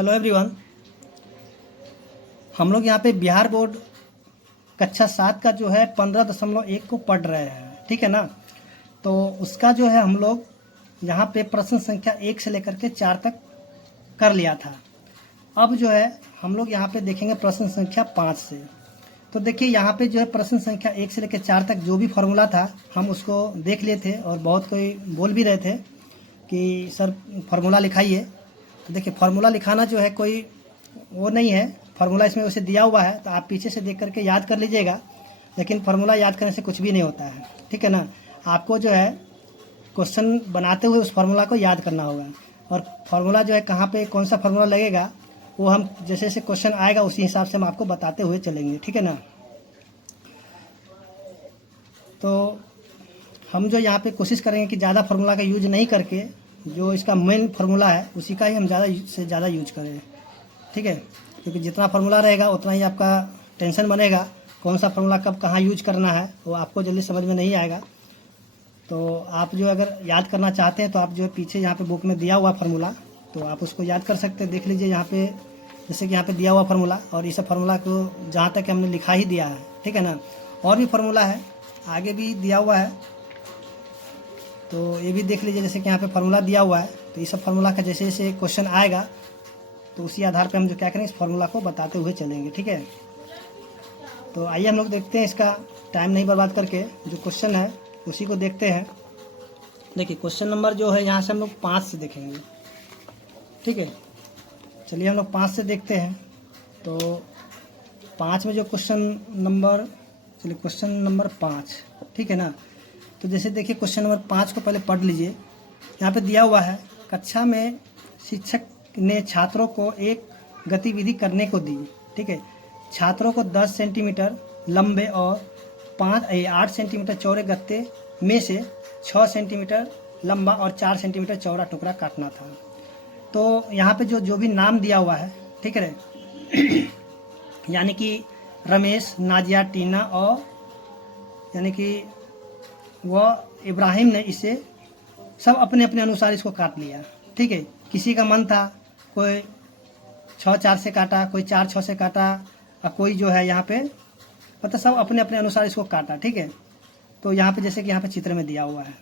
Hello everyone. हम लोग यहाँ पे बिहार बोर्ड कक्षा 7 का जो है 15.1 को पढ़ रहे हैं, ठीक है ना। तो उसका जो है हम लोग यहाँ पे प्रश्न संख्या 1 से लेकर के 4 तक कर लिया था। अब जो है हम लोग यहाँ पे देखेंगे प्रश्न संख्या 5 से। तो देखिए यहाँ पे जो है प्रश्न संख्या 1 से लेकर 4 तक जो भी फार्मूला था हम उसको देख लिए थे और बहुत कोई बोल भी रहे थे कि सर फार्मूला लिखाइए। तो देखिए फार्मूला लिखाना जो है कोई वो नहीं है, फार्मूला इसमें वैसे दिया हुआ है तो आप पीछे से देख करके याद कर लीजिएगा, लेकिन फार्मूला याद करने से कुछ भी नहीं होता है, ठीक है ना। आपको जो है क्वेश्चन बनाते हुए उस फार्मूला को याद करना होगा और फार्मूला जो है कहाँ पे कौन सा फार्मूला लगेगा वो हम जैसे जैसे क्वेश्चन आएगा उसी हिसाब से हम आपको बताते हुए चलेंगे, ठीक है ना। तो हम जो यहाँ पे कोशिश करेंगे कि ज़्यादा फार्मूला का यूज नहीं करके जो इसका मेन फार्मूला है उसी का ही हम ज़्यादा से ज़्यादा यूज करें, ठीक है। क्योंकि जितना फार्मूला रहेगा उतना ही आपका टेंशन बनेगा, कौन सा फार्मूला कब कहाँ यूज करना है वो आपको जल्दी समझ में नहीं आएगा। तो आप जो अगर याद करना चाहते हैं तो आप जो है पीछे यहाँ पे बुक में दिया हुआ फार्मूला तो आप उसको याद कर सकते हैं। देख लीजिए यहाँ पे जैसे कि यहाँ पे दिया हुआ फार्मूला और इस फार्मूला को जहाँ तक हमने लिखा ही दिया है, ठीक है ना। और भी फार्मूला है आगे भी दिया हुआ है तो ये भी देख लीजिए। जैसे कि यहाँ पे फार्मूला दिया हुआ है तो इस फार्मूला का जैसे जैसे क्वेश्चन आएगा तो उसी आधार पे हम जो क्या करेंगे इस फार्मूला को बताते हुए चलेंगे, ठीक है। तो आइए हम लोग देखते हैं, इसका टाइम नहीं बर्बाद करके जो क्वेश्चन है उसी को देखते हैं। देखिए क्वेश्चन नंबर जो है यहाँ से हम लोग 5 से देखेंगे, ठीक है। चलिए हम लोग 5 से देखते हैं। तो 5 में जो क्वेश्चन नंबर, चलिए क्वेश्चन नंबर 5, ठीक है ना। तो जैसे देखिए क्वेश्चन नंबर 5 को पहले पढ़ लीजिए। यहाँ पे दिया हुआ है कक्षा में शिक्षक ने छात्रों को एक गतिविधि करने को दी, ठीक है। छात्रों को 10 सेंटीमीटर लंबे और 8 सेंटीमीटर चौड़े गत्ते में से 6 सेंटीमीटर लंबा और 4 सेंटीमीटर चौड़ा टुकड़ा काटना था। तो यहाँ पे जो भी नाम दिया हुआ है, ठीक है, यानी कि रमेश, नाजिया, टीना और यानी कि वह इब्राहिम ने इसे सब अपने अपने अनुसार इसको काट लिया, ठीक है। किसी का मन था कोई 6-4 से काटा, कोई 4-6 से काटा और कोई जो है यहाँ पे मतलब सब अपने अपने अनुसार इसको काटा, ठीक है। तो यहाँ पे जैसे कि यहाँ पे चित्र में दिया हुआ है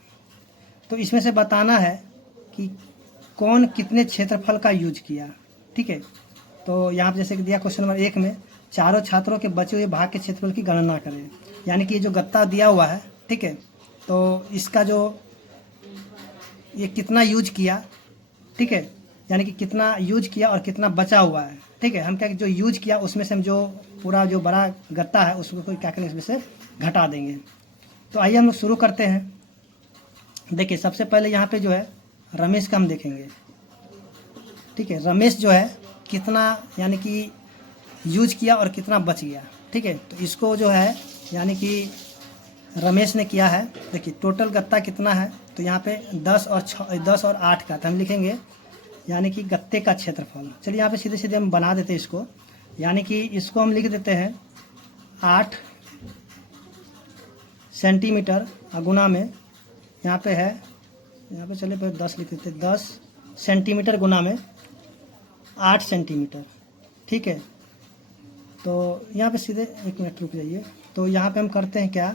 तो इसमें से बताना है कि कौन कितने क्षेत्रफल का यूज किया, ठीक है। तो यहाँ पे जैसे कि दिया क्वेश्चन नंबर 1 में चारों छात्रों के बचे हुए भाग के क्षेत्रफल की गणना करें, यानी कि ये जो गत्ता दिया हुआ है, ठीक है, तो इसका जो ये कितना यूज किया, ठीक है, यानी कि कितना यूज किया और कितना बचा हुआ है, ठीक है। हम क्या जो यूज किया उसमें से हम जो पूरा जो बड़ा गत्ता है उसको कोई क्या करेंगे इसमें से घटा देंगे। तो आइए हम लोग शुरू करते हैं। देखिए सबसे पहले यहाँ पे जो है रमेश का हम देखेंगे, ठीक है। रमेश जो है कितना यानी कि यूज किया और कितना बच गया, ठीक है। तो इसको जो है यानी कि रमेश ने किया है, देखिए टोटल गत्ता कितना है तो यहाँ पे 10 और 8 का तो हम लिखेंगे यानी कि गत्ते का क्षेत्रफल। चलिए यहाँ पे सीधे सीधे हम बना देते हैं इसको, यानी कि इसको हम लिख देते हैं 8 सेंटीमीटर गुना में यहाँ पे है, यहाँ पे चलिए पहले 10 लिख देते हैं, 10 सेंटीमीटर गुना में 8 सेंटीमीटर, ठीक है। तो यहाँ पे सीधे 1 मिनट रुक जाइए। तो यहाँ पे हम करते हैं क्या,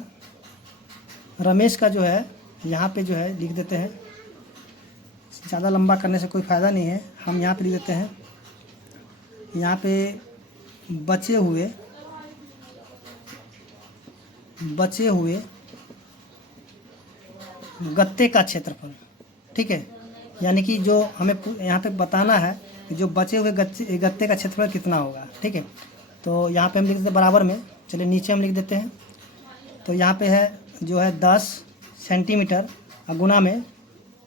रमेश का जो है यहाँ पे जो है लिख देते हैं, ज़्यादा लंबा करने से कोई फ़ायदा नहीं है, हम यहाँ पे लिख देते हैं यहाँ पे बचे हुए गत्ते का क्षेत्रफल, ठीक है। यानी कि जो हमें यहाँ पे बताना है कि जो बचे हुए गत्ते का क्षेत्रफल कितना होगा, ठीक है। तो यहाँ पे हम लिख देते हैं बराबर में, चलिए नीचे हम लिख देते हैं। तो यहाँ पे है जो है 10 सेंटीमीटर गुना में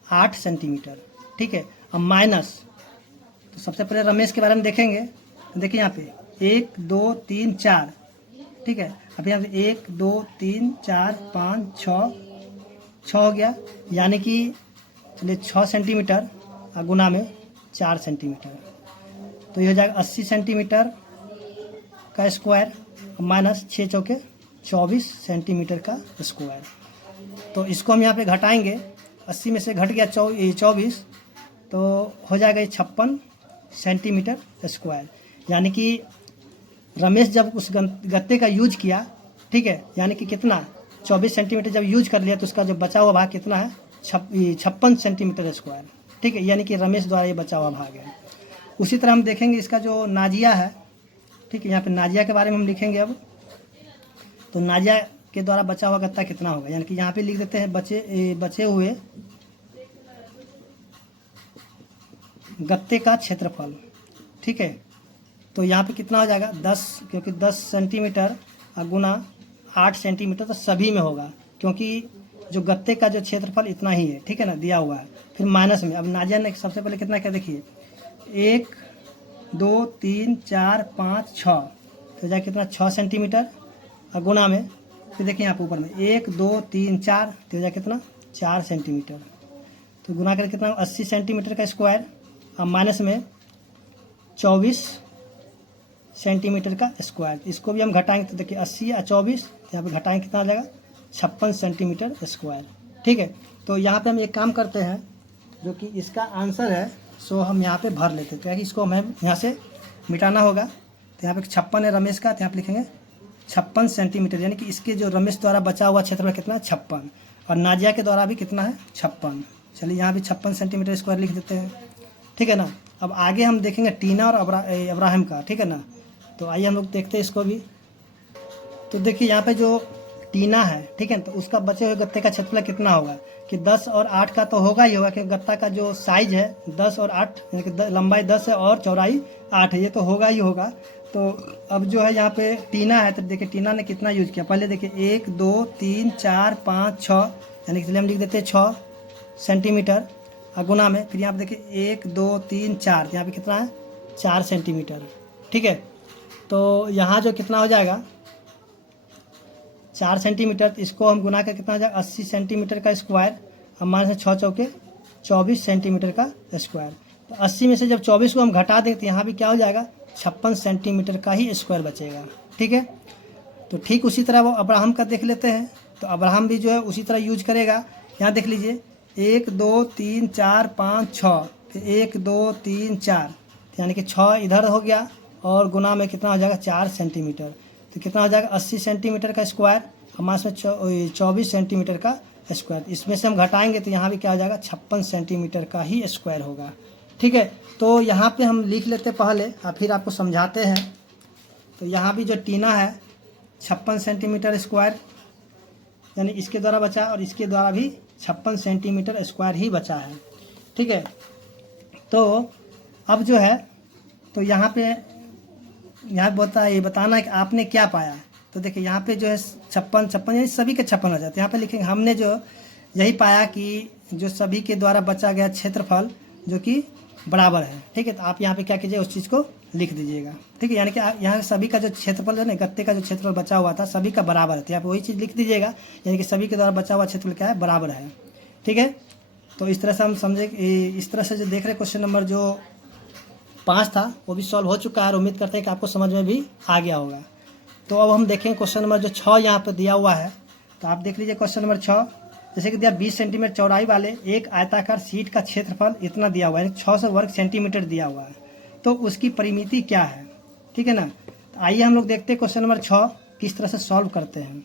8 सेंटीमीटर, ठीक है। अब माइनस, तो सबसे पहले रमेश के बारे में देखेंगे। देखिए यहाँ पे 1 2 3 4, ठीक है। अब यहाँ पे 1 2 3 4 5 6 हो गया, यानी कि चलिए 6 सेंटीमीटर गुना में 4 सेंटीमीटर, तो ये हो जाएगा 80 सेंटीमीटर का स्क्वायर माइनस 6 चौके 24 सेंटीमीटर का स्क्वायर। तो इसको हम यहाँ पे घटाएंगे, 80 में से घट गया 24 तो हो जाएगा ये 56 सेंटीमीटर स्क्वायर। यानी कि रमेश जब उस गत्ते का यूज किया, ठीक है, यानी कि कितना 24 सेंटीमीटर जब यूज कर लिया तो उसका जो बचा हुआ भाग कितना है 56 सेंटीमीटर स्क्वायर। ठीक है, यानी कि रमेश द्वारा ये बचा हुआ भाग है। उसी तरह हम देखेंगे इसका जो नाजिया है, ठीक है, यहाँ पे नाजिया के बारे में हम लिखेंगे अब। तो नाजिया के द्वारा बचा हुआ गत्ता कितना होगा, यानी कि यहाँ पे लिख देते हैं बचे हुए गत्ते का क्षेत्रफल। ठीक है, तो यहाँ पे कितना हो जाएगा 10, क्योंकि 10 सेंटीमीटर गुना 8 सेंटीमीटर तो सभी में होगा, क्योंकि जो गत्ते का जो क्षेत्रफल इतना ही है। ठीक है ना, दिया हुआ है। फिर माइनस में अब नाजिया ने सबसे पहले कितना क्या देखिए 1 2 3 4 5 6, तो जाए कितना 6 सेंटीमीटर और गुना में फिर देखिए यहाँ पे ऊपर में 1 2 3 4, तो जाए कितना 4 सेंटीमीटर, तो गुना करके कितना 80 सेंटीमीटर का स्क्वायर। अब माइनस में 24 सेंटीमीटर का स्क्वायर, इसको भी हम घटाएंगे तो देखिए 80 और 24, तो यहाँ पे घटाएंगे कितना आ जाएगा 56 सेंटीमीटर स्क्वायर। ठीक है, तो यहाँ पे हम एक काम करते हैं, जो कि इसका आंसर है सो हम यहाँ पे भर लेते हैं, तो इसको हमें यहाँ से मिटाना होगा। तो यहाँ पे 56 है रमेश का, तो यहाँ पे लिखेंगे 56 सेंटीमीटर, यानी कि इसके जो रमेश द्वारा बचा हुआ क्षेत्रफल कितना 56, और नाजिया के द्वारा भी कितना है 56। चलिए यहाँ भी 56 सेंटीमीटर स्क्वायर लिख देते हैं। ठीक है ना, अब आगे हम देखेंगे टीना और अब्राहम का। ठीक है ना, तो आइए हम लोग देखते हैं इसको भी। तो देखिए यहाँ पे जो टीना है, ठीक है, तो उसका बचे हुए गत्ते का क्षेत्रफल कितना होगा कि 10 और 8 का तो होगा ही होगा, क्योंकि गत्ता का जो साइज है 10 और 8, यानी कि लंबाई 10 है और चौड़ाई 8 है, ये तो होगा ही होगा। तो अब जो है यहाँ पे टीना है, तो देखिए टीना ने कितना यूज किया, पहले देखिए 1 2 3 4 5 6, यानी कि हम लिख देते हैं 6 सेंटीमीटर और गुना में फिर यहाँ पे देखिए 1 2 3 4, यहाँ पे कितना है 4 सेंटीमीटर। ठीक है, तो यहाँ जो कितना हो जाएगा 4 सेंटीमीटर, इसको हम गुना कर कितना हो जाएगा 80 सेंटीमीटर का स्क्वायर। हम मान से 6 चौके 24 सेंटीमीटर का स्क्वायर। तो 80 में से जब 24 को हम घटा दें तो यहाँ भी क्या हो जाएगा 56 सेंटीमीटर का ही स्क्वायर बचेगा। ठीक है, तो ठीक उसी तरह वो अब्राहम का देख लेते हैं। तो अब्राहम भी जो है उसी तरह यूज करेगा। यहाँ देख लीजिए 1 2 3 4 5 6, फिर 1 2 3 4, यानी कि 6 इधर हो गया और गुना में कितना हो जाएगा 4 सेंटीमीटर, तो कितना हो जाएगा 80 सेंटीमीटर का स्क्वायर, हमारे में 24 सेंटीमीटर का स्क्वायर। इसमें से हम घटाएंगे तो यहाँ भी क्या हो जाएगा 56 सेंटीमीटर का ही स्क्वायर होगा। ठीक है, तो यहाँ पे हम लिख लेते पहले और फिर आपको समझाते हैं। तो यहाँ भी जो टीना है 56 सेंटीमीटर स्क्वायर, यानी इसके द्वारा बचा और इसके द्वारा भी 56 सेंटीमीटर स्क्वायर ही बचा है। ठीक है, तो अब जो है तो यहाँ पे ये बताना है कि आपने क्या पाया। तो देखिए यहाँ पे जो है 56 यानी सभी के 56 हो जाते हैं। यहाँ पे लिखेंगे हमने जो यही पाया कि जो सभी के द्वारा बचा गया क्षेत्रफल जो कि बराबर है। ठीक है, तो आप यहाँ पे क्या कीजिए उस चीज़ को लिख दीजिएगा। ठीक है, यानी कि यहाँ सभी का जो क्षेत्रफल है ना, गत्ते का जो क्षेत्रफल बचा हुआ था सभी का बराबर है, तो यहाँ पे वही चीज़ लिख दीजिएगा, यानी कि सभी के द्वारा बचा हुआ क्षेत्रफल क्या है बराबर है। ठीक है, तो इस तरह से हम समझे, इस तरह से जो देख रहे क्वेश्चन नंबर जो 5 था वो भी सॉल्व हो चुका है, और उम्मीद करते हैं कि आपको समझ में भी आ गया होगा। तो अब हम देखें क्वेश्चन नंबर जो 6 यहाँ पर दिया हुआ है। तो आप देख लीजिए क्वेश्चन नंबर 6, जैसे कि दिया 20 सेंटीमीटर चौड़ाई वाले एक आयताकार शीट का क्षेत्रफल इतना दिया हुआ है, 600 वर्ग सेंटीमीटर दिया हुआ है, तो उसकी परिमिति क्या है। ठीक है ना, तो आइए हम लोग देखते हैं क्वेश्चन नंबर 6 किस तरह से सॉल्व करते हैं।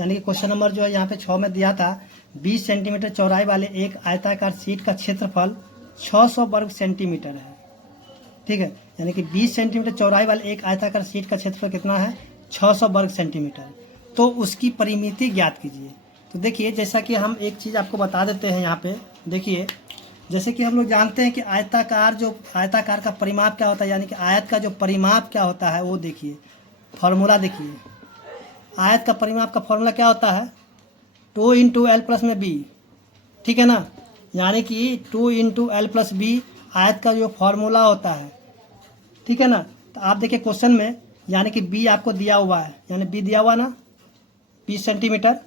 यानी कि क्वेश्चन नंबर जो है यहाँ पे 6 में दिया था 20 सेंटीमीटर चौड़ाई वाले एक आयताकार शीट का क्षेत्रफल 600 वर्ग सेंटीमीटर है। ठीक है, यानी कि 20 सेंटीमीटर चौड़ाई वाले एक आयताकार शीट का क्षेत्रफल कितना है 600 वर्ग सेंटीमीटर, तो उसकी परिमिति ज्ञात कीजिए। तो देखिए जैसा कि हम एक चीज़ आपको बता देते हैं यहाँ पे, देखिए जैसे कि हम लोग जानते हैं कि आयताकार का परिमाप क्या होता है, यानी कि आयत का जो परिमाप क्या होता है वो देखिए, फॉर्मूला देखिए, आयत का परिमाप का फॉर्मूला क्या होता है 2 × L + में B। ठीक है ना, यानी कि 2 × L + B आयत का जो फॉर्मूला होता है। ठीक है ना, तो आप देखिए क्वेश्चन में यानी कि B आपको दिया हुआ है, यानी B दिया हुआ ना 20 सेंटीमीटर,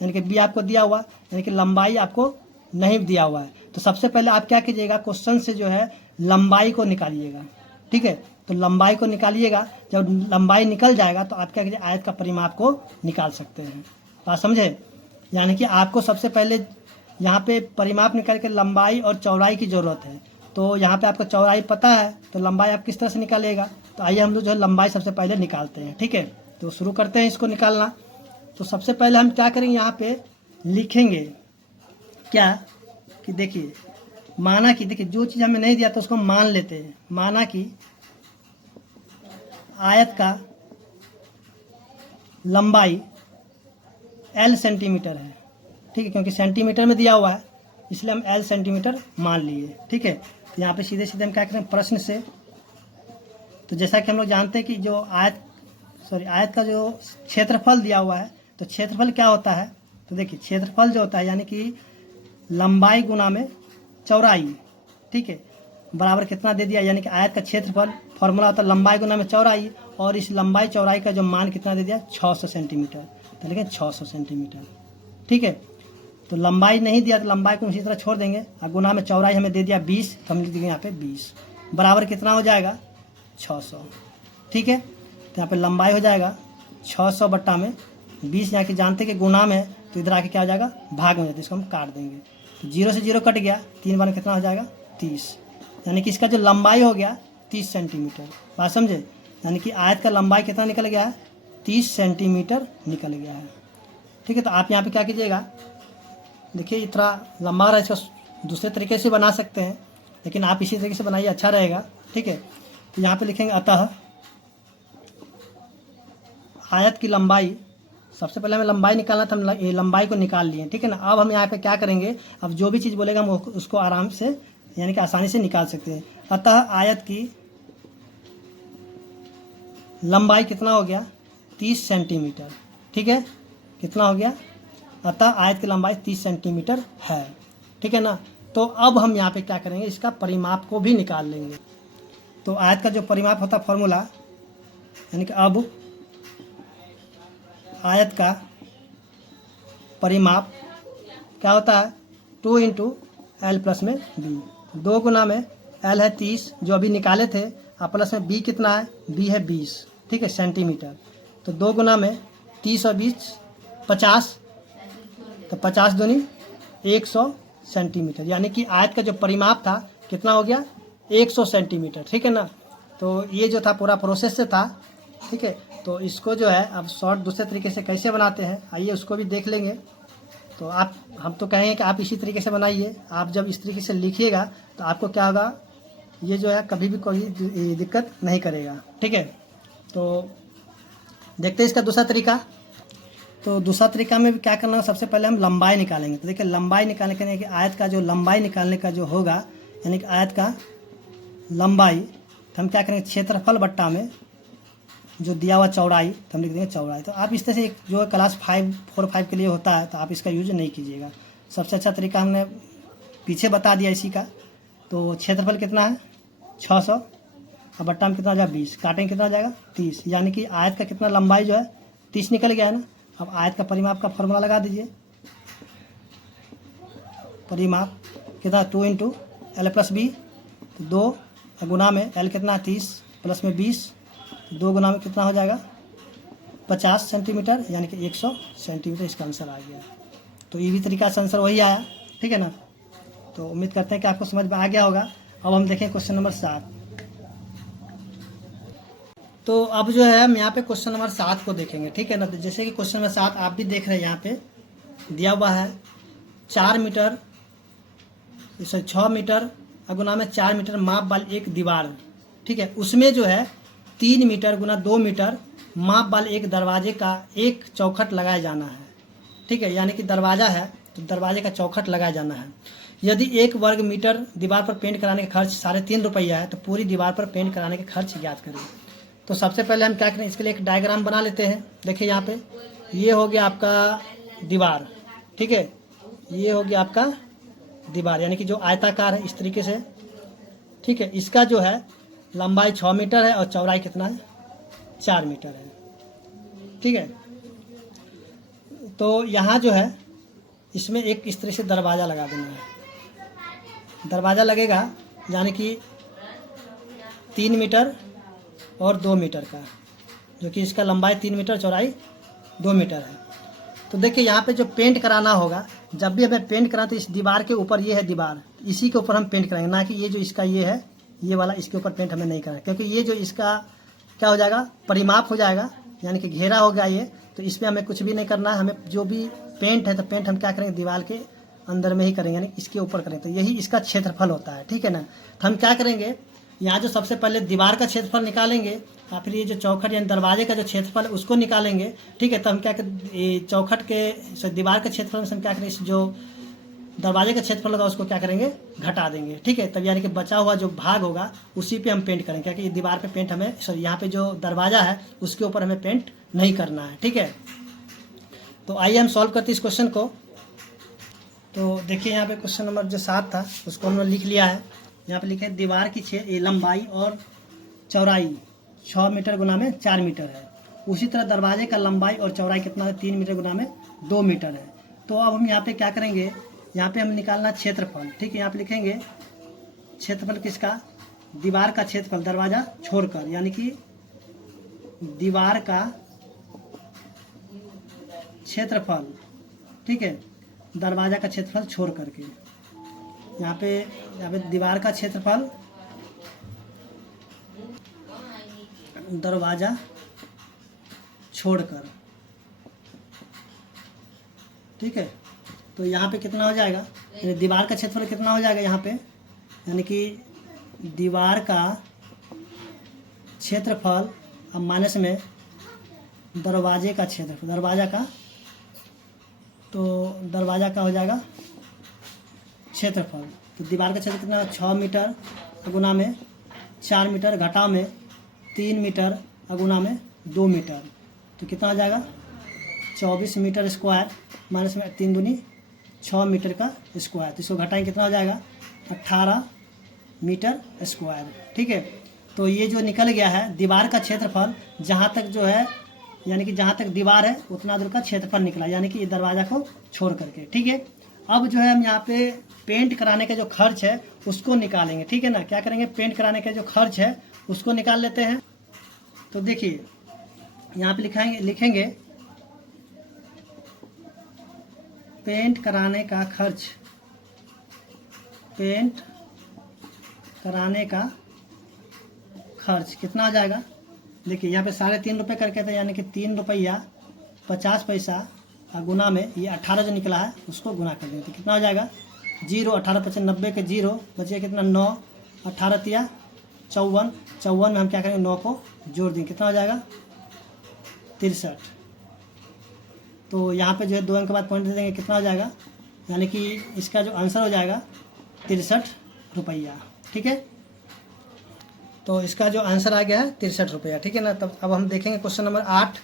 यानी कि B आपको दिया हुआ, यानी कि लंबाई आपको नहीं दिया हुआ है। तो सबसे पहले आप क्या कीजिएगा क्वेश्चन से जो है लंबाई को निकालिएगा। ठीक है, तो लंबाई को निकालिएगा, जब लंबाई निकल जाएगा तो आप क्या कीजिए आयत का परिमाप को निकाल सकते हैं। बात समझे, यानी कि आपको सबसे पहले यहाँ पे परिमाप निकाल के लंबाई और चौड़ाई की ज़रूरत है, तो यहाँ पे आपका चौड़ाई पता है तो लंबाई आप किस तरह से निकालिएगा। तो आइए हम लोग जो है लंबाई सबसे पहले निकालते हैं, ठीक है। तो शुरू करते हैं इसको निकालना। तो सबसे पहले हम क्या करेंगे, यहाँ पे लिखेंगे क्या कि देखिए, माना कि देखिए जो चीज़ हमें नहीं दिया तो उसको मान लेते हैं। माना कि आयत का लंबाई L सेंटीमीटर है, ठीक है, क्योंकि सेंटीमीटर में दिया हुआ है इसलिए हम L सेंटीमीटर मान लिए, ठीक है। तो यहाँ पे सीधे सीधे हम क्या करें प्रश्न से, तो जैसा कि हम लोग जानते हैं कि जो आयत का जो क्षेत्रफल दिया हुआ है, तो क्षेत्रफल क्या होता है, तो देखिए क्षेत्रफल जो होता है यानी कि लंबाई गुना में चौड़ाई, ठीक है, बराबर कितना दे दिया, यानी कि आयत का क्षेत्रफल फॉर्मूला होता है लंबाई गुना में चौड़ाई, और इस लंबाई चौड़ाई का जो मान कितना दे दिया 600 सेंटीमीटर। तो लिखें 600 सेंटीमीटर, ठीक है। तो लंबाई नहीं दिया तो लंबाई को उसी तरह छोड़ देंगे, और गुना में चौड़ाई हमें दे दिया 20, तो हम लिख देंगे यहाँ पे 20 बराबर कितना हो जाएगा 600, ठीक है। तो यहाँ पे लंबाई हो जाएगा 600 बट्टा में 20, यहाँ की जानते कि गुना में, तो इधर आके क्या हो जाएगा भाग में, तो इसको हम काट देंगे। तो 0 से 0 कट गया, 3 बार में कितना हो जाएगा 30, यानी कि इसका जो लंबाई हो गया 30 सेंटीमीटर। बात समझे, यानी कि आयत का लंबाई कितना निकल गया है 30 सेंटीमीटर निकल गया है, ठीक है। तो आप यहाँ पे क्या कीजिएगा, देखिए इतना लंबा रहा, इसको दूसरे तरीके से बना सकते हैं, लेकिन आप इसी तरीके से बनाइए, अच्छा रहेगा, ठीक है। तो यहाँ पे लिखेंगे अतः आयत की लंबाई, सबसे पहले हमें लंबाई निकालना था, हम लंबाई को निकाल लिए, ठीक है ना। अब हम यहाँ पे क्या करेंगे, अब जो भी चीज़ बोलेगा हम उसको आराम से यानी कि आसानी से निकाल सकते हैं। अतः आयत की लंबाई कितना हो गया 30 सेंटीमीटर, ठीक है, कितना हो गया, अतः आयत की लंबाई 30 सेंटीमीटर है, ठीक है ना। तो अब हम यहाँ पे क्या करेंगे, इसका परिमाप को भी निकाल लेंगे। तो आयत का जो परिमाप होता है फॉर्मूला, यानी कि अब आयत का परिमाप क्या होता है 2 इंटू L प्लस में B, 2 गुना में L है 30 जो अभी निकाले थे, और प्लस में B कितना है, B है 20, ठीक है, सेंटीमीटर। तो 2 गुना में 30 और 20 50, तो 50 दूनी 100 सेंटीमीटर, यानी कि आयत का जो परिमाप था कितना हो गया 100 सेंटीमीटर, ठीक है ना। तो ये जो था पूरा प्रोसेस से था, ठीक है। तो इसको जो है अब शॉर्ट दूसरे तरीके से कैसे बनाते हैं आइए उसको भी देख लेंगे। तो हम तो कहेंगे कि आप इसी तरीके से बनाइए, आप जब इस तरीके से लिखिएगा तो आपको क्या होगा, ये जो है कभी भी कोई दिक्कत नहीं करेगा, ठीक है। तो देखते हैं इसका दूसरा तरीका। तो दूसरा तरीका में भी क्या करना है, सबसे पहले हम लंबाई निकालेंगे। तो देखिए लंबाई निकालने के लिए कि आयत का जो लंबाई निकालने का जो होगा, यानी कि आयत का लंबाई, तो हम क्या करेंगे क्षेत्रफल बट्टा में जो दिया हुआ चौड़ाई, तो हम लिख देंगे चौड़ाई। तो आप इस तरह से जो क्लास 4-5 के लिए होता है तो आप इसका यूज नहीं कीजिएगा। सबसे अच्छा तरीका हमने पीछे बता दिया इसी का। तो क्षेत्रफल कितना है 600, और बट्टा में कितना हो जाएगा 20, काटेंगे कितना हो जाएगा 30, यानी कि आयत का कितना लंबाई जो है 30 निकल गया है ना। अब आयत का परिमाप का फॉर्मूला लगा दीजिए, परिमाप कितना 2 इंटू L प्लस B, तो 2 गुना में L कितना 30 प्लस में 20, 2 गुना में कितना हो जाएगा 50 सेंटीमीटर, यानी कि 100 सेंटीमीटर इसका आंसर आ गया। तो ये भी तरीका से आंसर वही आया, ठीक है ना। तो उम्मीद करते हैं कि आपको समझ में आ गया होगा। अब हम देखें क्वेश्चन नंबर 7। तो अब जो है हम यहाँ पे क्वेश्चन नंबर 7 को देखेंगे, ठीक है ना। तो जैसे कि क्वेश्चन नंबर 7 आप भी देख रहे हैं, यहाँ पे दिया हुआ है 4 मीटर 6 मीटर गुना में 4 मीटर माप वाली एक दीवार, ठीक है, उसमें जो है 3 मीटर गुना 2 मीटर माप वाले एक दरवाजे का एक चौखट लगाया जाना है, ठीक है, यानी कि दरवाज़ा है तो दरवाजे का चौखट लगाया जाना है। यदि 1 वर्ग मीटर दीवार पर पेंट कराने का खर्च 3.5 रुपया है तो पूरी दीवार पर पेंट कराने के खर्च ज्ञात करें। तो सबसे पहले हम क्या करें, इसके लिए एक डायग्राम बना लेते हैं। देखिए यहाँ पे ये हो गया आपका दीवार, ठीक है, ये हो गया आपका दीवार यानी कि जो आयताकार है इस तरीके से, ठीक है। इसका जो है लंबाई 6 मीटर है और चौड़ाई कितना है 4 मीटर है, ठीक है। तो यहाँ जो है इसमें एक इस तरह से दरवाज़ा लगा देना है। दरवाज़ा लगेगा यानी कि 3 मीटर और 2 मीटर का, जो कि इसका लंबाई 3 मीटर चौड़ाई 2 मीटर है। तो देखिए यहाँ पे जो पेंट कराना होगा, जब भी हमें पेंट करना तो इस दीवार के ऊपर, ये है दीवार, इसी के ऊपर हम पेंट करेंगे, ना कि ये जो इसका ये है ये वाला, इसके ऊपर पेंट हमें नहीं करना, क्योंकि ये जो इसका क्या हो जाएगा, परिमाप हो जाएगा, यानी कि घेरा हो गया ये, तो इस पर हमें कुछ भी नहीं करना है। हमें जो भी पेंट है तो पेंट हम क्या करेंगे, दीवार के अंदर में ही करेंगे, यानी इसके ऊपर करेंगे, तो यही इसका क्षेत्रफल होता है, ठीक है ना। तो हम क्या करेंगे, यहाँ जो सबसे पहले दीवार का क्षेत्रफल निकालेंगे, या फिर ये जो चौखट यानी दरवाजे का जो क्षेत्रफल है उसको निकालेंगे, ठीक है। तो हम क्या करें, चौखट के दीवार के क्षेत्रफल से हम क्या करेंगे, इस जो दरवाजे का क्षेत्रफल होगा उसको क्या करेंगे, घटा देंगे, ठीक है। तब यानी कि बचा हुआ जो भाग होगा उसी पे हम पेंट करेंगे, क्योंकि दीवार पे पेंट हमें, सॉरी यहाँ पे जो दरवाजा है उसके ऊपर हमें पेंट नहीं करना है, ठीक है। तो आइए हम सॉल्व करते इस क्वेश्चन को। तो देखिए यहाँ पे क्वेश्चन नंबर जो 7 था उसको हमने लिख लिया है। यहाँ पे लिखे दीवार की लंबाई और चौड़ाई 6 मीटर गुना में 4 मीटर है। उसी तरह दरवाजे का लंबाई और चौड़ाई कितना है, 3 मीटर गुना में 2 मीटर है। तो अब हम यहाँ पे क्या करेंगे, यहाँ पे हम निकालना क्षेत्रफल, ठीक है। यहाँ पे लिखेंगे क्षेत्रफल किसका, दीवार का क्षेत्रफल, दरवाजा छोड़कर, यानी कि दीवार का क्षेत्रफल, ठीक है, दरवाजा का क्षेत्रफल छोड़ करके। यहाँ पे दीवार का क्षेत्रफल, दरवाजा छोड़कर, ठीक है। तो यहाँ पे कितना हो जाएगा, यानी दीवार का क्षेत्रफल कितना हो जाएगा यहाँ पे, यानी कि दीवार का क्षेत्रफल अब माइनस में दरवाजे का क्षेत्रफल, दरवाजा का, तो दरवाजा का हो जाएगा क्षेत्रफल। तो दीवार का क्षेत्र कितना, 6 मीटर गुना में 4 मीटर, घटाव में 3 मीटर गुना में 2 मीटर, तो कितना हो जाएगा 24 मीटर स्क्वायर, माइनस में 3 दूनी 6 मीटर का स्क्वायर, तो इसको घटाएंगे कितना हो जाएगा 18 मीटर स्क्वायर, ठीक है। तो ये जो निकल गया है दीवार का क्षेत्रफल, जहाँ तक जो है यानी कि जहाँ तक दीवार है उतना दूर का क्षेत्रफल निकला, यानी कि ये दरवाज़ा को छोड़ करके, ठीक है। अब जो है हम यहाँ पे पेंट कराने का जो खर्च है उसको निकालेंगे, ठीक है ना। क्या करेंगे, पेंट कराने का जो खर्च है उसको निकाल लेते हैं। तो देखिए यहाँ पे लिखेंगे पेंट कराने का खर्च, पेंट कराने का खर्च कितना आ जाएगा। देखिए यहाँ पे 3.5 रुपये करके थे, यानी कि 3 रुपया 50 पैसा गुना में ये 18 जो निकला है उसको गुना कर देंगे, तो कितना हो जाएगा 0, 18 पचास 90 के 0 बचे कितना 9, 18 तिया 54, 54 में हम क्या करेंगे 9 को जोड़ देंगे, कितना हो जाएगा 63। तो यहाँ पे जो है 2 अंक के बाद पॉइंट दे देंगे, कितना हो जाएगा, यानी कि इसका जो आंसर हो जाएगा 63 रुपया, ठीक है। तो इसका जो आंसर आ गया है 63 रुपया, ठीक है ना। तब अब हम देखेंगे क्वेश्चन नंबर 8।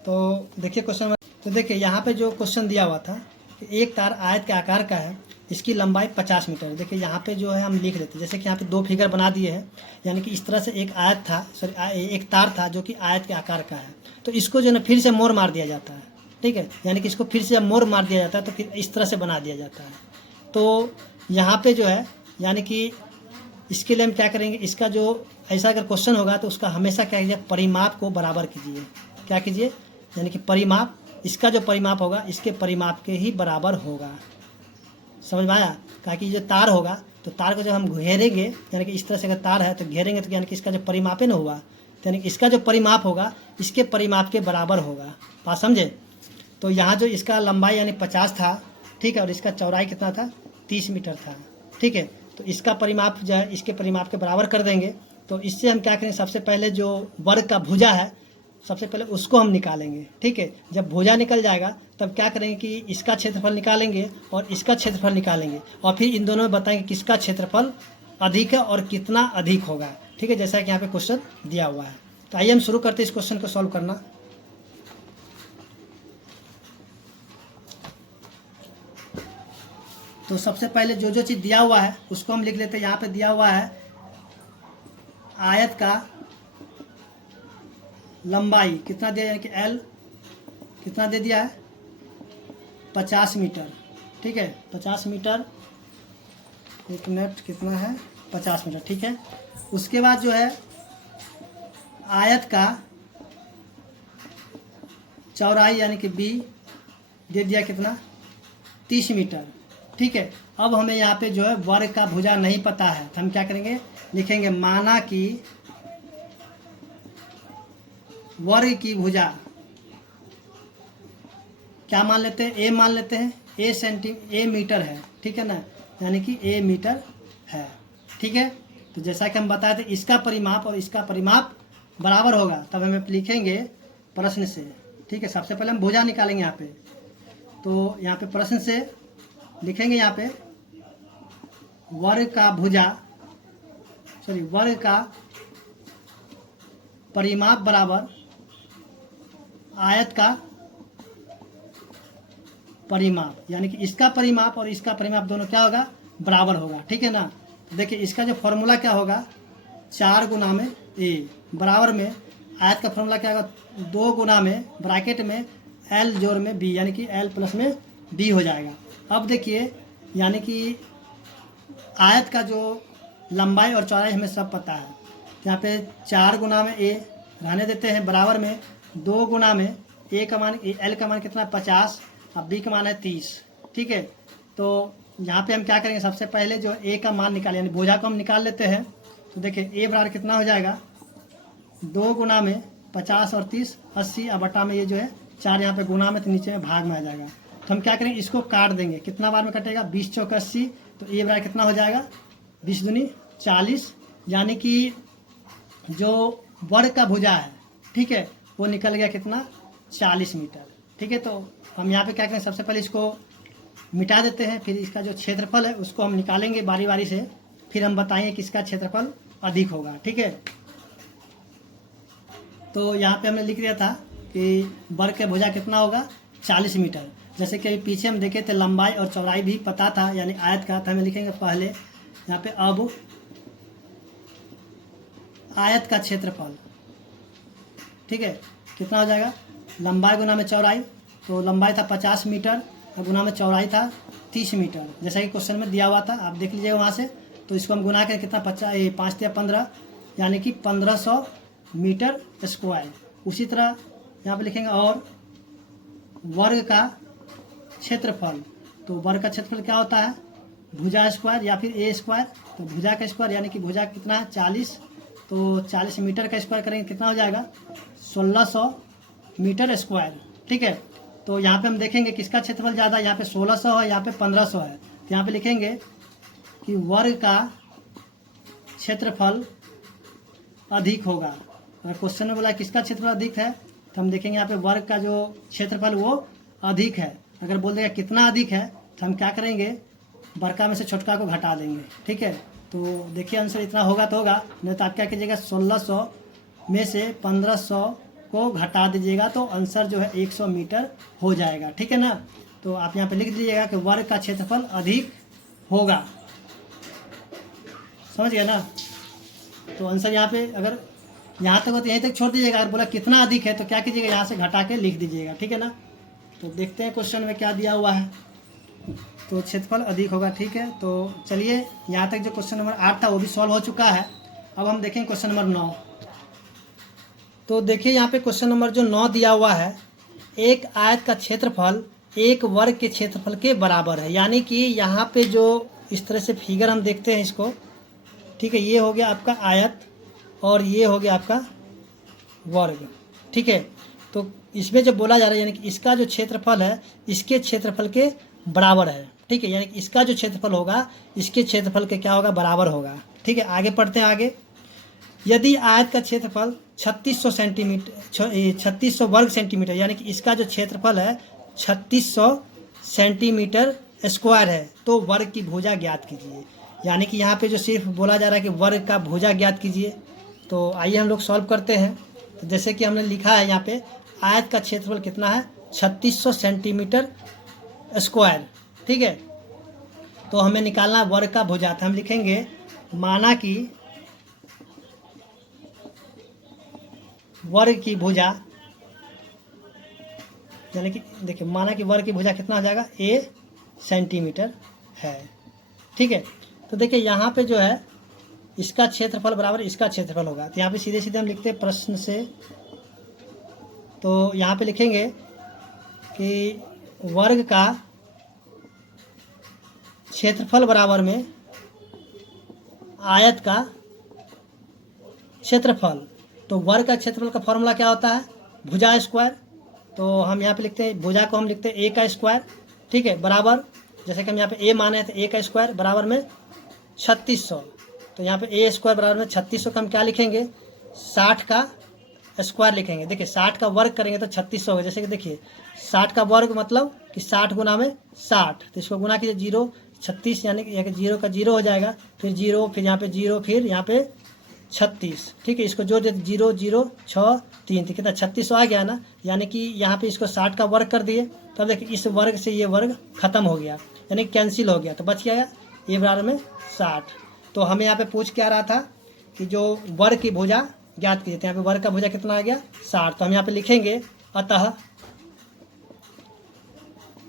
तो देखिए क्वेश्चन नंबर, तो देखिए यहाँ पे जो क्वेश्चन दिया हुआ था कि एक तार आयत के आकार का है, इसकी लंबाई 50 मीटर है। देखिए यहाँ पे जो है हम लिख देते हैं, जैसे कि यहाँ पे 2 फिगर बना दिए हैं, यानी कि इस तरह से एक आयत था, सॉरी एक तार था जो कि आयत के आकार का है, तो इसको जो है ना फिर से मोड़ मार दिया जाता है, ठीक है। यानी कि इसको फिर से जब मोड़ मार दिया जाता है तो फिर इस तरह से बना दिया जाता है। तो यहाँ पे जो है यानी कि इसके लिए हम क्या करेंगे, इसका जो ऐसा अगर क्वेश्चन होगा तो उसका हमेशा क्या कीजिए, परिमाप को बराबर कीजिए। क्या कीजिए, यानी कि परिमाप, इसका जो परिमाप होगा इसके परिमाप के ही बराबर होगा, समझ में आया। ताकि जो तार होगा तो तार को जब हम घेरेंगे, यानी कि इस तरह से अगर तार है तो घेरेंगे तो यानी कि इसका जो परिमाप है ना हुआ, तो यानी कि इसका जो परिमाप होगा इसके परिमाप के बराबर होगा, बात समझे। तो यहाँ जो इसका लंबाई यानी 50 था, ठीक है, और इसका चौड़ाई कितना था 30 मीटर था, ठीक है। तो इसका परिमाप जो है इसके परिमाप के बराबर कर देंगे। तो इससे हम क्या करेंगे, सबसे पहले जो वर्ग का भुजा है सबसे पहले उसको हम निकालेंगे, ठीक है। जब भुजा निकल जाएगा तब क्या करेंगे कि इसका क्षेत्रफल निकालेंगे और इसका क्षेत्रफल निकालेंगे, और फिर इन दोनों में बताएंगे किसका क्षेत्रफल अधिक है और कितना अधिक होगा, ठीक है, जैसा कि यहाँ पे क्वेश्चन दिया हुआ है। तो आइए हम शुरू करते हैं इस क्वेश्चन को सॉल्व करना। तो सबसे पहले जो जो चीज़ दिया हुआ है उसको हम लिख लेते हैं। यहाँ पे दिया हुआ है आयत का लंबाई कितना दिया, यानी कि L कितना दे दिया है 50 मीटर, ठीक है, 50 मीटर, एक मिनट कितना है 50 मीटर, ठीक है। उसके बाद जो है आयत का चौड़ाई यानी कि B दे दिया कितना 30 मीटर। ठीक है, अब हमें यहाँ पे जो है वर्ग का भुजा नहीं पता है, तो हम क्या करेंगे, लिखेंगे माना कि वर्ग की भुजा, क्या मान लेते हैं, ए मान लेते हैं, ए मीटर है। ठीक है ना, यानी कि ए मीटर है। ठीक है, तो जैसा कि हम बताए थे इसका परिमाप और इसका परिमाप बराबर होगा, तब हमें लिखेंगे प्रश्न से। ठीक है, सबसे पहले हम भुजा निकालेंगे यहाँ पे, तो यहाँ पे प्रश्न से लिखेंगे यहाँ पे वर्ग का भुजा, सॉरी वर्ग का परिमाप बराबर आयत का परिमाप, यानी कि इसका परिमाप और इसका परिमाप दोनों क्या होगा, बराबर होगा। ठीक है ना, तो देखिए इसका जो फॉर्मूला क्या होगा, 4 गुना में ए बराबर में आयत का फॉर्मूला क्या होगा, 2 गुना में ब्रैकेट में एल जोड़ में बी, यानी कि एल प्लस में बी हो जाएगा। अब देखिए यानी कि आयत का जो लंबाई और चौड़ाई हमें सब पता है, तो यहाँ पे 4 गुना में ए रहने देते हैं, बराबर में 2 गुना में ए का मान, एल का मान कितना 50, अब बी का मान है 30। ठीक है, तो यहाँ पे हम क्या करेंगे, सबसे पहले जो ए का मान निकालें, यानी भुजा को हम निकाल लेते हैं। तो देखिए ए बराबर कितना हो जाएगा, 2 गुना में 50 और 30 80, अब बटा में ये जो है 4 यहाँ पे गुना में, तो नीचे में भाग में आ जाएगा। तो हम क्या करेंगे, इसको काट देंगे, कितना बार में कटेगा, 20 चौक 80, तो ए बराबर कितना हो जाएगा, 20 दूनी 40, यानी कि जो वर्ग का भुजा है, ठीक है, वो निकल गया कितना, 40 मीटर। ठीक है, तो हम यहाँ पे क्या करेंगे, सबसे पहले इसको मिटा देते हैं, फिर इसका जो क्षेत्रफल है उसको हम निकालेंगे बारी बारी से, फिर हम बताएंगे कि इसका क्षेत्रफल अधिक होगा। ठीक है, तो यहाँ पे हमने लिख दिया था कि वर्ग का भुजा कितना होगा, 40 मीटर। जैसे कि पीछे हम देखे थे लंबाई और चौड़ाई भी पता था, यानी आयत का, तो हमें लिखेंगे पहले यहाँ पे अब आयत का क्षेत्रफल। ठीक है, कितना हो जाएगा, लंबाई गुना में चौड़ाई, तो लंबाई था 50 मीटर और गुना में चौड़ाई था 30 मीटर, जैसा कि क्वेश्चन में दिया हुआ था, आप देख लीजिएगा वहाँ से। तो इसको हम गुना करें कितना, 5 या 15, यानी कि 1500 मीटर स्क्वायर। उसी तरह यहाँ पे लिखेंगे और वर्ग का क्षेत्रफल, तो वर्ग का क्षेत्रफल क्या होता है, भुजा स्क्वायर या फिर ए स्क्वायर, तो भुजा का स्क्वायर यानी कि भुजा कितना है 40, तो 40 मीटर का स्क्वायर करेंगे कितना हो जाएगा, 1600 मीटर स्क्वायर। ठीक है, तो यहाँ पे हम देखेंगे किसका क्षेत्रफल ज़्यादा है, यहाँ पे 1600 है, यहाँ पे 1500 है, तो यहाँ पे लिखेंगे कि वर्ग का क्षेत्रफल अधिक होगा। अगर क्वेश्चन में बोला किसका क्षेत्रफल अधिक है, तो हम देखेंगे यहाँ पे वर्ग का जो क्षेत्रफल वो अधिक है। अगर बोल देगा कितना अधिक है, तो हम क्या करेंगे, बड़का में से छोटका को घटा देंगे। ठीक है, तो देखिए आंसर इतना होगा तो होगा, नहीं तो आप क्या कीजिएगा, 1600 में से 1500 को घटा दीजिएगा, तो आंसर जो है 100 मीटर हो जाएगा। ठीक है ना, तो आप यहाँ पे लिख दीजिएगा कि वर्ग का क्षेत्रफल अधिक होगा। समझ गया ना, तो आंसर यहाँ पे अगर यहाँ तक हो तो यहीं तक छोड़ दीजिएगा, अगर बोला कितना अधिक है तो क्या कीजिएगा, यहाँ से घटा के लिख दीजिएगा। ठीक है ना, तो देखते हैं क्वेश्चन में क्या दिया हुआ है, तो क्षेत्रफल अधिक होगा। ठीक है, तो चलिए यहाँ तक जो क्वेश्चन नंबर 8 था वो भी सॉल्व हो चुका है। अब हम देखें क्वेश्चन नंबर 9। तो देखिए यहाँ पे क्वेश्चन नंबर जो 9 दिया हुआ है, एक आयत का क्षेत्रफल एक वर्ग के क्षेत्रफल के बराबर है। यानी कि यहाँ पे जो इस तरह से फिगर हम देखते हैं इसको, ठीक है, ये हो गया आपका आयत और ये हो गया आपका वर्ग। ठीक है, तो इसमें जब बोला जा रहा है यानी कि इसका जो क्षेत्रफल है इसके क्षेत्रफल के बराबर है। ठीक है, यानी कि इसका जो क्षेत्रफल होगा इसके क्षेत्रफल के क्या होगा, बराबर होगा। ठीक है, आगे पढ़ते हैं। आगे, यदि आयत का क्षेत्रफल 3600 सेंटीमीटर 3600 वर्ग सेंटीमीटर, यानी कि इसका जो क्षेत्रफल है 3600 सेंटीमीटर स्क्वायर है, तो वर्ग की भुजा ज्ञात कीजिए। यानी कि यहाँ पे जो सिर्फ बोला जा रहा है कि वर्ग का भुजा ज्ञात कीजिए, तो आइए हम लोग सॉल्व करते हैं। तो जैसे कि हमने लिखा है यहाँ पे आयत का क्षेत्रफल कितना है, 3600 सेंटीमीटर स्क्वायर। ठीक है, तो हमें निकालना वर्ग का भुजा, तो हम लिखेंगे माना कि वर्ग की भुजा, यानी कि देखिए माना कि वर्ग की भुजा कितना हो जाएगा, ए सेंटीमीटर है। ठीक है, तो देखिए यहाँ पे जो है इसका क्षेत्रफल बराबर इसका क्षेत्रफल होगा, तो यहाँ पे सीधे सीधे हम लिखते हैं प्रश्न से। तो यहाँ पे लिखेंगे कि वर्ग का क्षेत्रफल बराबर में आयत का क्षेत्रफल। तो वर्ग का क्षेत्रफल का फॉर्मूला क्या होता है? भुजा स्क्वायर। तो हम यहाँ पे लिखते हैं भुजा को, हम लिखते हैं ए का स्क्वायर, ठीक है, बराबर, जैसे कि हम यहाँ पे ए माने थे, ए का स्क्वायर बराबर में 3600। तो यहाँ पे ए स्क्वायर बराबर में 3600 का हम क्या लिखेंगे? 60 का स्क्वायर लिखेंगे। देखिए 60 का वर्ग करेंगे तो 3600 होगा। जैसे कि देखिए 60 का वर्ग मतलब कि 60 गुना में 60, तो इसको गुना कीजिए 0, 36 यानी कि 0 का 0 हो जाएगा, फिर 0, फिर यहाँ पे 0, फिर यहाँ पे 36, ठीक है। इसको जोड़ देते 0 0 6 3, तो कितना 3600 आ गया ना। यानी कि यहाँ पे इसको 60 का वर्ग कर दिए, तब देखिए इस वर्ग से ये वर्ग खत्म हो गया, यानी कैंसिल हो गया, तो बच गया ए बराबर में 60। तो हमें यहाँ पे पूछ क्या रहा था कि जो वर्ग की भुजा ज्ञात कीजिए। तो यहाँ पे वर्ग का भुजा कितना आ गया? 60। तो हम यहाँ पे लिखेंगे अतः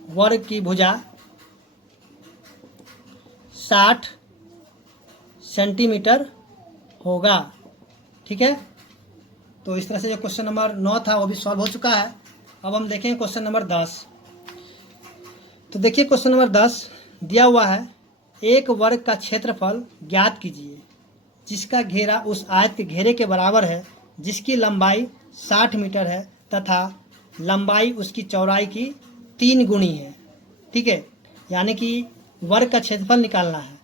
वर्ग की भुजा 60 सेंटीमीटर होगा, ठीक है। तो इस तरह से जो क्वेश्चन नंबर 9 था वो भी सॉल्व हो चुका है। अब हम देखेंगे क्वेश्चन नंबर 10। तो देखिए क्वेश्चन नंबर 10 दिया हुआ है, एक वर्ग का क्षेत्रफल ज्ञात कीजिए जिसका घेरा उस आयत के घेरे के बराबर है जिसकी लंबाई 60 मीटर है तथा लंबाई उसकी चौड़ाई की 3 गुनी है, ठीक है। यानी कि वर्ग का क्षेत्रफल निकालना है।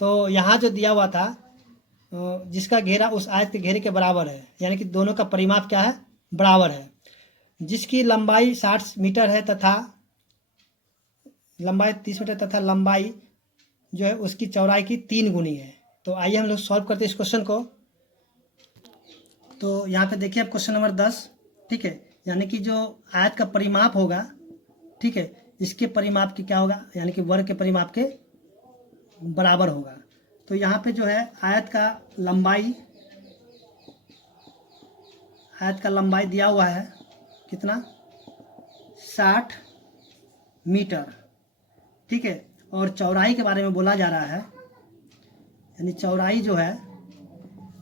तो यहाँ जो दिया हुआ था जिसका घेरा उस आयत के घेरे के बराबर है, यानी कि दोनों का परिमाप क्या है? बराबर है। जिसकी लंबाई 60 मीटर है तथा लंबाई 30 मीटर तथा लंबाई जो है उसकी चौड़ाई की 3 गुनी है। तो आइए हम लोग सॉल्व करते हैं इस क्वेश्चन को। तो यहाँ पे देखिए अब क्वेश्चन नंबर 10, ठीक है, यानी कि जो आयत का परिमाप होगा, ठीक है, इसके परिमाप की क्या होगा? यानी कि वर्ग के परिमाप के बराबर होगा। तो यहाँ पे जो है आयत का लंबाई दिया हुआ है कितना? 60 मीटर, ठीक है। और चौड़ाई के बारे में बोला जा रहा है, यानी चौड़ाई जो है,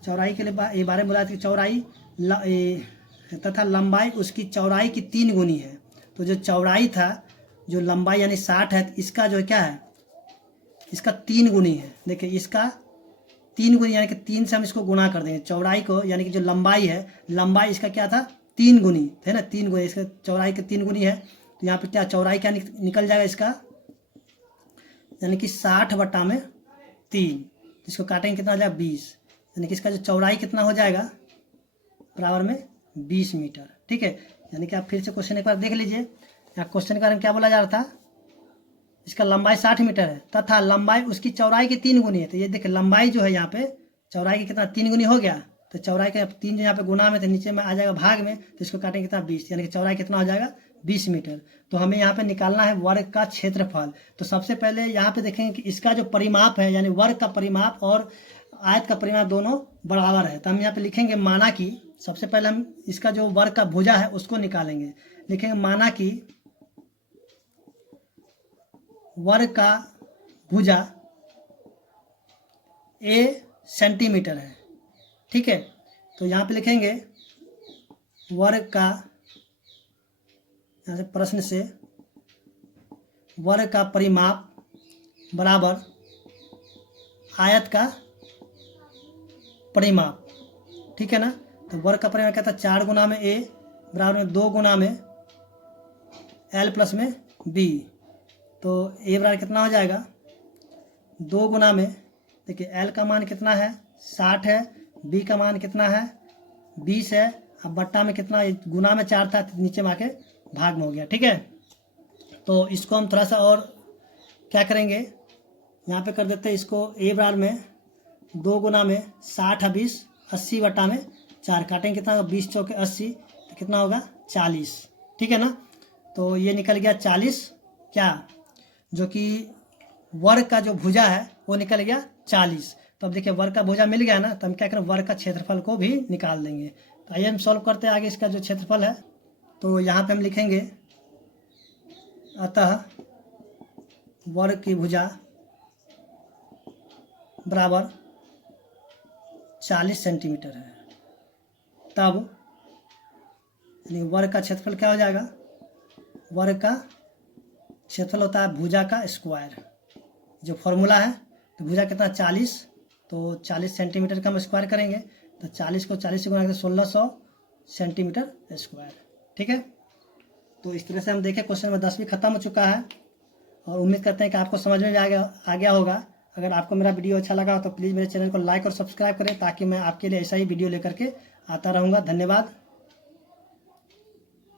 चौड़ाई के लिए ये बारे में बोला कि चौड़ाई तथा लंबाई उसकी चौड़ाई की 3 गुनी है। तो जो चौड़ाई था, जो लंबाई यानी 60 है, इसका जो है क्या है? इसका 3 गुनी है। देखिए इसका 3 गुनी, यानी कि 3 से हम इसको गुना कर देंगे चौड़ाई को, यानी कि जो लंबाई है, लंबाई इसका क्या था? 3 गुनी है ना, 3 गुनी, इसका चौड़ाई के 3 गुनी है। तो यहाँ पे क्या चौड़ाई क्या निकल जाएगा इसका? यानी कि 60 बटा में 3, इसको काटेंगे कितना हो जाएगा? 20, यानी कि इसका जो चौड़ाई कितना हो जाएगा? बराबर में 20 मीटर, ठीक है। यानी कि आप फिर से क्वेश्चन एक बार देख लीजिए। यहाँ क्वेश्चन के बारे में क्या बोला जा रहा था? इसका लंबाई 60 मीटर है तथा लंबाई उसकी चौड़ाई की 3 गुनी है। तो ये देखिए लंबाई जो है यहाँ पे चौड़ाई की कितना? 3 गुनी हो गया। तो चौड़ाई का 3 जो यहाँ पे गुना में, तो नीचे में आ जाएगा भाग में, तो इसको काटेंगे कितना? 20, यानी कि चौड़ाई कितना हो जाएगा? 20 मीटर। तो हमें यहाँ पे निकालना है वर्ग का क्षेत्रफल। तो सबसे पहले यहाँ पे देखेंगे कि इसका जो परिमाप है, यानी वर्ग का परिमाप और आयत का परिमाप दोनों बराबर है। तो हम यहाँ पे लिखेंगे माना कि, सबसे पहले हम इसका जो वर्ग का भुजा है उसको निकालेंगे। लिखेंगे माना कि वर्ग का भुजा a सेंटीमीटर है, ठीक है। तो यहाँ पे लिखेंगे वर्ग का, यहाँ से प्रश्न से वर्ग का परिमाप बराबर आयत का परिमाप, ठीक है ना। तो वर्ग का परिमाप क्या था? 4 गुना में a बराबर में 2 गुना में l प्लस में b। तो a बराबर कितना हो जाएगा? 2 गुना में, देखिए l का मान कितना है? 60 है, b का मान कितना है? 20 है। अब बट्टा में कितना? गुना में 4 था, नीचे में आके भाग में हो गया, ठीक है। तो इसको हम थोड़ा सा और क्या करेंगे, यहाँ पे कर देते हैं इसको a बराबर में 2 गुना में 60 है 20, 80 बट्टा में 4, काटेंगे कितना होगा? 20 चौके 80, तो कितना होगा? 40, ठीक है ना। तो ये निकल गया 40, क्या, जो कि वर्ग का जो भुजा है वो निकल गया 40। तो अब देखिए वर्ग का भुजा मिल गया ना, तो हम क्या करें? वर्ग का क्षेत्रफल को भी निकाल देंगे। तो आइए हम सॉल्व करते हैं आगे इसका जो क्षेत्रफल है। तो यहाँ पे हम लिखेंगे अतः वर्ग की भुजा बराबर 40 सेंटीमीटर है। तब यानी वर्ग का क्षेत्रफल क्या हो जाएगा? वर्ग का क्षेत्रफल होता है भुजा का स्क्वायर, जो फॉर्मूला है, तो भुजा कितना 40, तो 40 सेंटीमीटर का हम स्क्वायर करेंगे, तो 40 को 40 से गुणा करके 1600 सेंटीमीटर स्क्वायर। ठीक है, तो इस तरह से हम देखें क्वेश्चन नंबर 10 भी खत्म हो चुका है और उम्मीद करते हैं कि आपको समझ में आ गया होगा। अगर आपको मेरा वीडियो अच्छा लगा तो प्लीज़ मेरे चैनल को लाइक और सब्सक्राइब करें, ताकि मैं आपके लिए ऐसा ही वीडियो लेकर के आता रहूँगा। धन्यवाद।